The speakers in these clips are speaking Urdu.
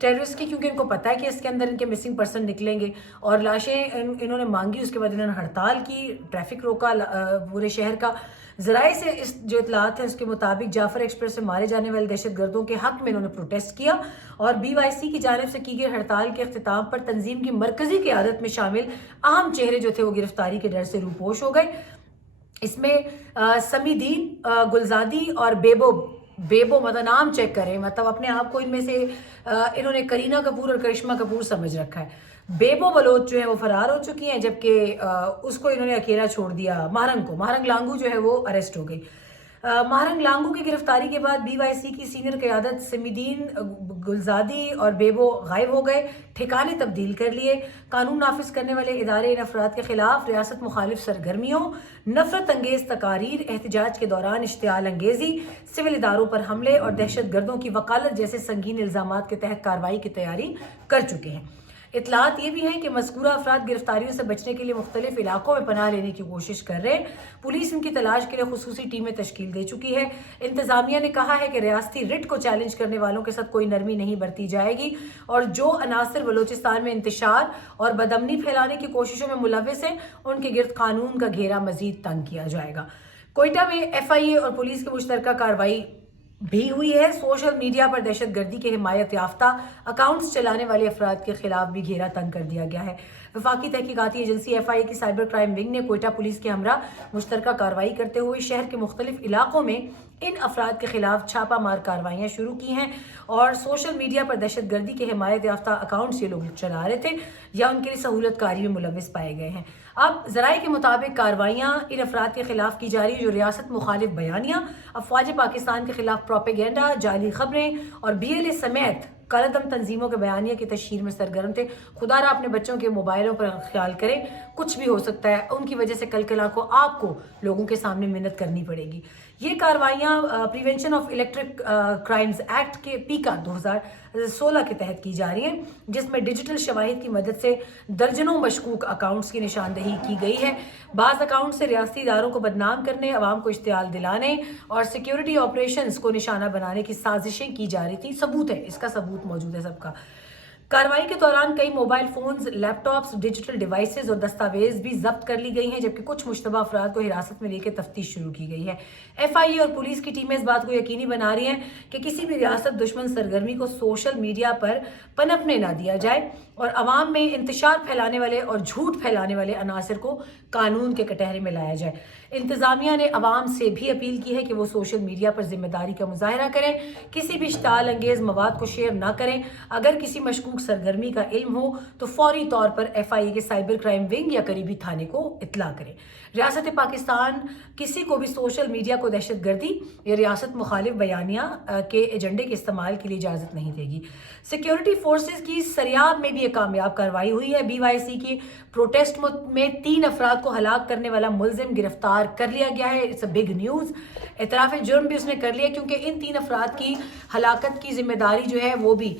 ٹیررسٹ کی، کیونکہ ان کو پتہ ہے کہ اس کے اندر ان کے مسنگ پرسن نکلیں گے اور لاشیں انہوں نے مانگی. اس کے بعد انہوں نے ہڑتال کی، ٹریفک روکا پورے شہر کا. ذرائع سے اس جو اطلاعات ہیں اس کے مطابق جعفر ایکسپریس سے مارے جانے والے دہشت گردوں کے حق میں انہوں نے پروٹیسٹ کیا اور BYC کی جانب سے کی گئی ہڑتال کے اختتام پر تنظیم کی مرکزی قیادت میں شامل اہم چہرے جو تھے وہ گرفتاری کے ڈر سے روپوش ہو گئے. اس میں سمیدین گلزادی اور بیبو مطلب نام چیک کریں، مطلب اپنے آپ کو ان میں سے انہوں نے کرینہ کپور اور کرشمہ کپور سمجھ رکھا ہے. بیبو بلوچ جو ہے وہ فرار ہو چکی ہیں، جبکہ اس کو انہوں نے اکیلا چھوڑ دیا. ماہرنگ لانگو جو ہے وہ اریسٹ ہو گئی. ماہرنگ لانگو کی گرفتاری کے بعد BYC کی سینئر قیادت سمیدین گلزادی اور بیبو غائب ہو گئے، ٹھکانے تبدیل کر لیے. قانون نافذ کرنے والے ادارے ان افراد کے خلاف ریاست مخالف سرگرمیوں، نفرت انگیز تقاریر، احتجاج کے دوران اشتعال انگیزی، سول اداروں پر حملے اور دہشت گردوں کی وکالت جیسے سنگین الزامات کے تحت کارروائی کی تیاری کر چکے ہیں. اطلاعات یہ بھی ہیں کہ مذکورہ افراد گرفتاریوں سے بچنے کے لیے مختلف علاقوں میں پناہ لینے کی کوشش کر رہے ہیں. پولیس ان کی تلاش کے لیے خصوصی ٹیمیں تشکیل دے چکی ہے. انتظامیہ نے کہا ہے کہ ریاستی رٹ کو چیلنج کرنے والوں کے ساتھ کوئی نرمی نہیں برتی جائے گی اور جو عناصر بلوچستان میں انتشار اور بدامنی پھیلانے کی کوششوں میں ملوث ہیں ان کے گرد قانون کا گھیرا مزید تنگ کیا جائے گا. کوئٹہ میں FIA اور پولیس کی مشترکہ کارروائی بھی ہوئی ہے. سوشل میڈیا پر دہشت گردی کے حمایت یافتہ اکاؤنٹس چلانے والے افراد کے خلاف بھی گھیرا تنگ کر دیا گیا ہے. وفاقی تحقیقاتی ایجنسی FIA کی سائبر کرائم ونگ نے کوئٹہ پولیس کے ہمراہ مشترکہ کارروائی کرتے ہوئے شہر کے مختلف علاقوں میں ان افراد کے خلاف چھاپہ مار کارروائیاں شروع کی ہیں اور سوشل میڈیا پر دہشت گردی کے حمایت یافتہ اکاؤنٹس یہ لوگ چلا رہے تھے یا ان کے لیے سہولت کاری میں ملوث پائے گئے ہیں. اب ذرائع کے مطابق کارروائیاں ان افراد کے خلاف کی جا رہی ہیں جو ریاست مخالف بیانیہ، افواج پاکستان کے خلاف پروپیگنڈا، جعلی خبریں اور BLA سمیت کالعدم تنظیموں کے بیانیہ کی تشہیر میں سرگرم تھے. خدا را اپنے بچوں کے موبائلوں پر خیال کریں، کچھ بھی ہو سکتا ہے، ان کی وجہ سے کل کلا کو آپ کو لوگوں کے سامنے محنت کرنی پڑے گی. یہ کارروائیاں prevention of electric crimes act کے پیکا 2016 کے تحت کی جا رہی ہیں، جس میں ڈیجیٹل شواہد کی مدد سے درجنوں مشکوک اکاؤنٹس کی نشاندہی کی گئی ہے. بعض اکاؤنٹ سے ریاستی اداروں کو بدنام کرنے، عوام کو اشتعال دلانے اور سیکیورٹی آپریشنز کو نشانہ بنانے کی سازشیں کی جا رہی تھیں. ثبوت ہے، اس کا ثبوت موجود ہے سب کا. کارروائی کے دوران کئی موبائل فونز، لیپ ٹاپس، ڈیجیٹل ڈیوائسز اور دستاویز بھی ضبط کر لی گئی ہیں، جبکہ کچھ مشتبہ افراد کو حراست میں لے کے تفتیش شروع کی گئی ہے. FIA اور پولیس کی ٹیمیں اس بات کو یقینی بنا رہی ہیں کہ کسی بھی ریاست دشمن سرگرمی کو سوشل میڈیا پر پنپنے نہ دیا جائے اور عوام میں انتشار پھیلانے والے اور جھوٹ پھیلانے والے عناصر کو قانون کے کٹہرے میں لایا جائے. انتظامیہ نے عوام سے بھی اپیل کی ہے کہ وہ سوشل میڈیا پر ذمہ داری کا مظاہرہ کریں، کسی بھی اشتعال انگیز مواد کو شیئر نہ کریں. اگر کسی مشکوک سرگرمی کا علم ہو تو فوری طور پر FIA کے سائبر کرائم ونگ یا قریبی تھانے کو اطلاع کریں. ریاست پاکستان کسی کو بھی سوشل میڈیا کو دہشت گردی یا ریاست مخالف بیانیہ کے ایجنڈے کے استعمال کے لیے اجازت نہیں دے گی. سیکیورٹی فورسز کی سریاب میں بھی ایک کامیاب کارروائی ہوئی ہے. BYC کی پروٹیسٹ میں 3 افراد کو ہلاک کرنے والا ملزم گرفتار کر لیا گیا ہے. It's a big news. اعتراف جرم بھی اس نے کر لیا کیونکہ ان 3 افراد کی ہلاکت کی ذمہ داری جو ہے وہ بھی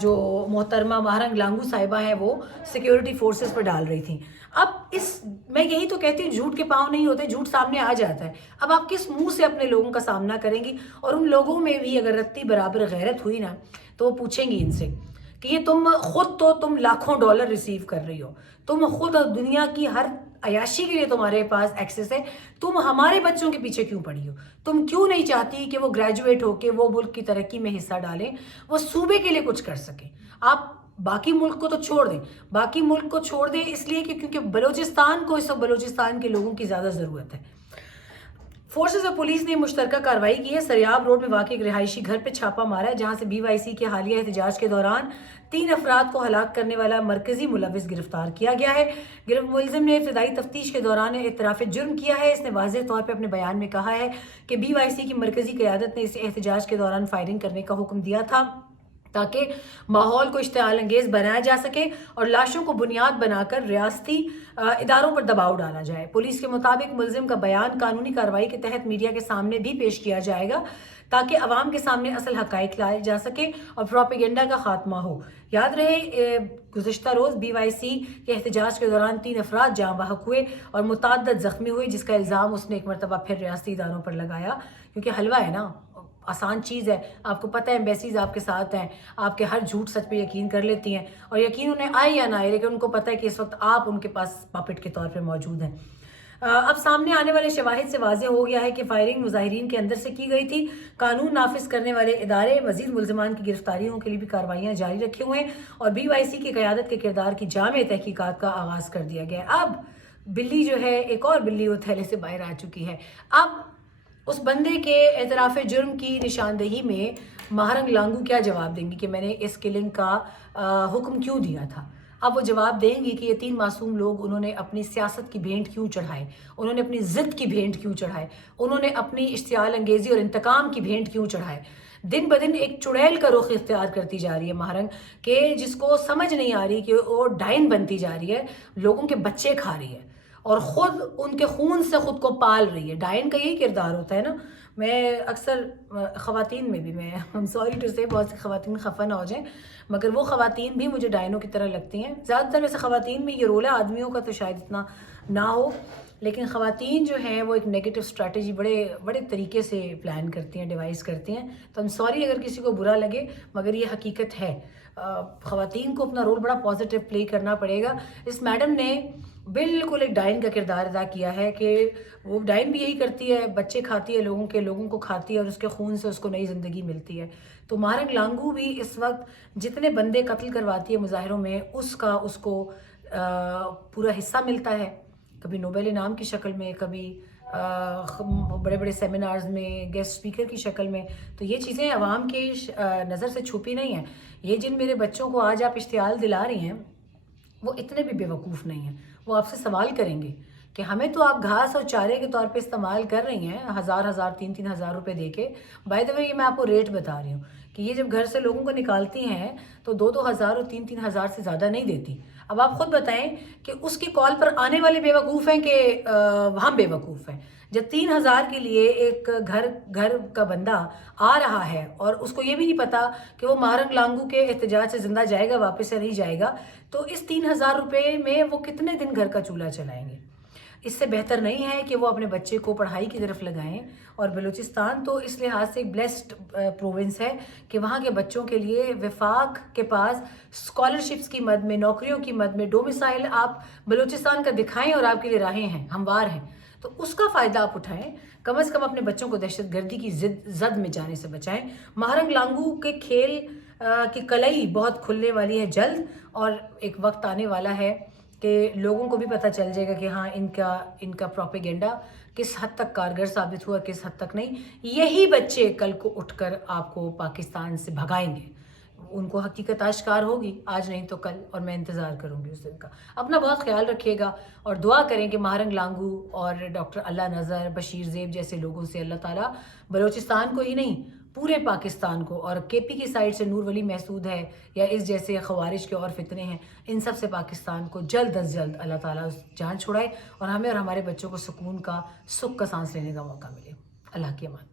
جو محترمہ ماہرنگ لانگو صاحبہ ہے وہ سیکیورٹی فورسز پر ڈال رہی تھیں. اب میں یہی تو کہتی ہوں، جھوٹ کے پاؤں نہیں ہوتے، جھوٹ سامنے آ جاتا ہے. اب آپ کس منہ سے اپنے لوگوں کا سامنا کریں گی؟ اور ان لوگوں میں بھی اگر رتی برابر غیرت ہوئی نا تو وہ پوچھیں گی ان سے کہ یہ تم لاکھوں ڈالر ریسیو کر رہی ہو، تم خود دنیا کی ہر عیاشی کے لیے تمہارے پاس ایکسیس ہے، تم ہمارے بچوں کے پیچھے کیوں پڑی ہو؟ تم کیوں نہیں چاہتی کہ وہ گریجویٹ ہو کے وہ ملک کی ترقی میں حصہ ڈالیں، وہ صوبے کے لیے کچھ کر سکیں؟ آپ باقی ملک کو تو چھوڑ دیں، باقی ملک کو چھوڑ دیں اس لیے کہ کیونکہ بلوچستان کو اس وقت بلوچستان کے لوگوں کی زیادہ ضرورت ہے. فورسز اور پولیس نے مشترکہ کارروائی کی ہے. سریاب روڈ میں واقع ایک رہائشی گھر پہ چھاپہ مارا ہے جہاں سے BYC کے حالیہ احتجاج کے دوران 3 افراد کو ہلاک کرنے والا مرکزی ملوث گرفتار کیا گیا ہے. ملزم نے ابتدائی تفتیش کے دوران اعتراف جرم کیا ہے. اس نے واضح طور پہ اپنے بیان میں کہا ہے کہ BYC کی مرکزی قیادت نے اسے احتجاج کے دوران فائرنگ کرنے کا حکم دیا تھا تاکہ ماحول کو اشتعال انگیز بنایا جا سکے اور لاشوں کو بنیاد بنا کر ریاستی اداروں پر دباؤ ڈالا جائے. پولیس کے مطابق ملزم کا بیان قانونی کارروائی کے تحت میڈیا کے سامنے بھی پیش کیا جائے گا تاکہ عوام کے سامنے اصل حقائق لائے جا سکے اور پروپیگنڈا کا خاتمہ ہو. یاد رہے گزشتہ روز BYC کے احتجاج کے دوران 3 افراد جاں بحق ہوئے اور متعدد زخمی ہوئے، جس کا الزام اس نے ایک مرتبہ پھر ریاستی اداروں پر لگایا کیونکہ حلوہ ہے نا، آسان چیز ہے. آپ کو پتہ ہے ایمبیسیز آپ کے ساتھ ہیں, آپ کے ہر جھوٹ سچ پہ یقین کر لیتی ہیں, اور یقین انہیں آئے یا نہ آئے, لیکن ان کو پتہ ہے کہ اس وقت آپ ان کے پاس پاپٹ کے طور پہ موجود ہیں. اب سامنے آنے والے شواہد سے واضح ہو گیا ہے کہ فائرنگ مظاہرین کے اندر سے کی گئی تھی. قانون نافذ کرنے والے ادارے مزید ملزمان کی گرفتاریوں کے لیے بھی کارروائیاں جاری رکھے ہوئے ہیں, اور BYC کی قیادت کے کردار کی جامع تحقیقات کا آغاز کر دیا گیا ہے. اب بلی جو ہے, ایک اور بلی وہ تھیلے سے باہر آ چکی ہے. اب اس بندے کے اعتراف جرم کی نشاندہی میں ماہرنگ لانگو کیا جواب دیں گی کہ میں نے اس کلنگ کا حکم کیوں دیا تھا. اب وہ جواب دیں گی کہ یہ 3 معصوم لوگ انہوں نے اپنی سیاست کی بھینٹ کیوں چڑھائے, انہوں نے اپنی ضد کی بھینٹ کیوں چڑھائے, انہوں نے اپنی اشتعال انگیزی اور انتقام کی بھینٹ کیوں چڑھائے. دن بدن ایک چڑیل کا رخ اختیار کرتی جا رہی ہے ماہرنگ, کہ جس کو سمجھ نہیں آ رہی کہ وہ ڈائن بنتی جا رہی ہے, لوگوں کے بچے کھا رہی ہے اور خود ان کے خون سے خود کو پال رہی ہے. ڈائن کا یہی کردار ہوتا ہے نا. میں اکثر خواتین میں بھی, میں سوری ٹو سے بہت سی خواتین خفا نہ ہو جائیں, مگر وہ خواتین بھی مجھے ڈائنوں کی طرح لگتی ہیں. زیادہ تر ویسے خواتین میں یہ رول ہے, آدمیوں کا تو شاید اتنا نہ ہو, لیکن خواتین جو ہیں وہ ایک نیگیٹو اسٹریٹجی بڑے طریقے سے پلان کرتی ہیں, ڈیوائز کرتی ہیں. تو سوری اگر کسی کو برا لگے, مگر یہ حقیقت ہے. خواتین کو اپنا رول بڑا پازیٹیو پلے کرنا پڑے گا. اس میڈم نے بالکل ایک ڈائن کا کردار ادا کیا ہے, کہ وہ ڈائن بھی یہی کرتی ہے, بچے کھاتی ہے لوگوں کو کھاتی ہے, اور اس کے خون سے اس کو نئی زندگی ملتی ہے. تو ماہرنگ لانگو بھی اس وقت جتنے بندے قتل کرواتی ہے مظاہروں میں, اس کو پورا حصہ ملتا ہے, کبھی نوبل انعام کی شکل میں, کبھی بڑے بڑے سیمینارز میں گیسٹ اسپیکر کی شکل میں. تو یہ چیزیں عوام کی نظر سے چھپی نہیں ہیں. یہ جن میرے بچوں کو آج آپ اشتعال دلا رہی ہیں, وہ اتنے بھی بے وقوف نہیں ہیں. وہ آپ سے سوال کریں گے کہ ہمیں تو آپ گھاس اور چارے کے طور پہ استعمال کر رہی ہیں, 1000 3 ہزار روپے دے کے. بائی دا وے یہ میں آپ کو ریٹ بتا رہی ہوں کہ یہ جب گھر سے لوگوں کو نکالتی ہیں تو 2 ہزار اور 3 ہزار سے زیادہ نہیں دیتی. اب آپ خود بتائیں کہ اس کی کال پر آنے والے بے وقوف ہیں کہ ہم بے وقوف ہیں. جب 3 ہزار کے لیے ایک گھر کا بندہ آ رہا ہے اور اس کو یہ بھی نہیں پتا کہ وہ ماہرنگ لانگو کے احتجاج سے زندہ جائے گا, واپس سے نہیں جائے گا, تو اس 3 ہزار روپے میں وہ کتنے دن گھر کا چولہا چلائیں گے. اس سے بہتر نہیں ہے کہ وہ اپنے بچے کو پڑھائی کی طرف لگائیں. اور بلوچستان تو اس لحاظ سے ایک بلیسڈ پروونس ہے کہ وہاں کے بچوں کے لیے وفاق کے پاس اسکالرشپس کی مد میں, نوکریوں کی مد میں ڈومیسائل آپ بلوچستان کا دکھائیں, اور آپ کے لیے راہیں ہیں, ہموار ہیں. تو اس کا فائدہ آپ اٹھائیں. کم از کم اپنے بچوں کو دہشت گردی کی زد میں جانے سے بچائیں. ماہرنگ لانگو کے کھیل کی کلئی بہت کھلنے والی ہے جلد, اور ایک وقت آنے والا ہے کہ لوگوں کو بھی پتہ چل جائے گا کہ ہاں ان کا پروپیگنڈا کس حد تک کارگر ثابت ہوا, کس حد تک نہیں. یہی بچے کل کو اٹھ کر آپ کو پاکستان سے بھگائیں گے. ان کو حقیقت آشکار ہوگی, آج نہیں تو کل, اور میں انتظار کروں گی اس دن کا. اپنا بہت خیال رکھیے گا, اور دعا کریں کہ ماہرنگ لانگو اور ڈاکٹر اللہ نظر, بشیر زیب جیسے لوگوں سے اللہ تعالیٰ بلوچستان کو ہی نہیں پورے پاکستان کو, اور KP کی سائڈ سے نور ولی محسود ہے یا اس جیسے خوارج کے اور فتنے ہیں, ان سب سے پاکستان کو جلد از جلد اللہ تعالیٰ جان چھڑائے, اور ہمیں اور ہمارے بچوں کو سکون کا, سکھ کا سانس لینے کا موقع ملے. اللہ کی امان.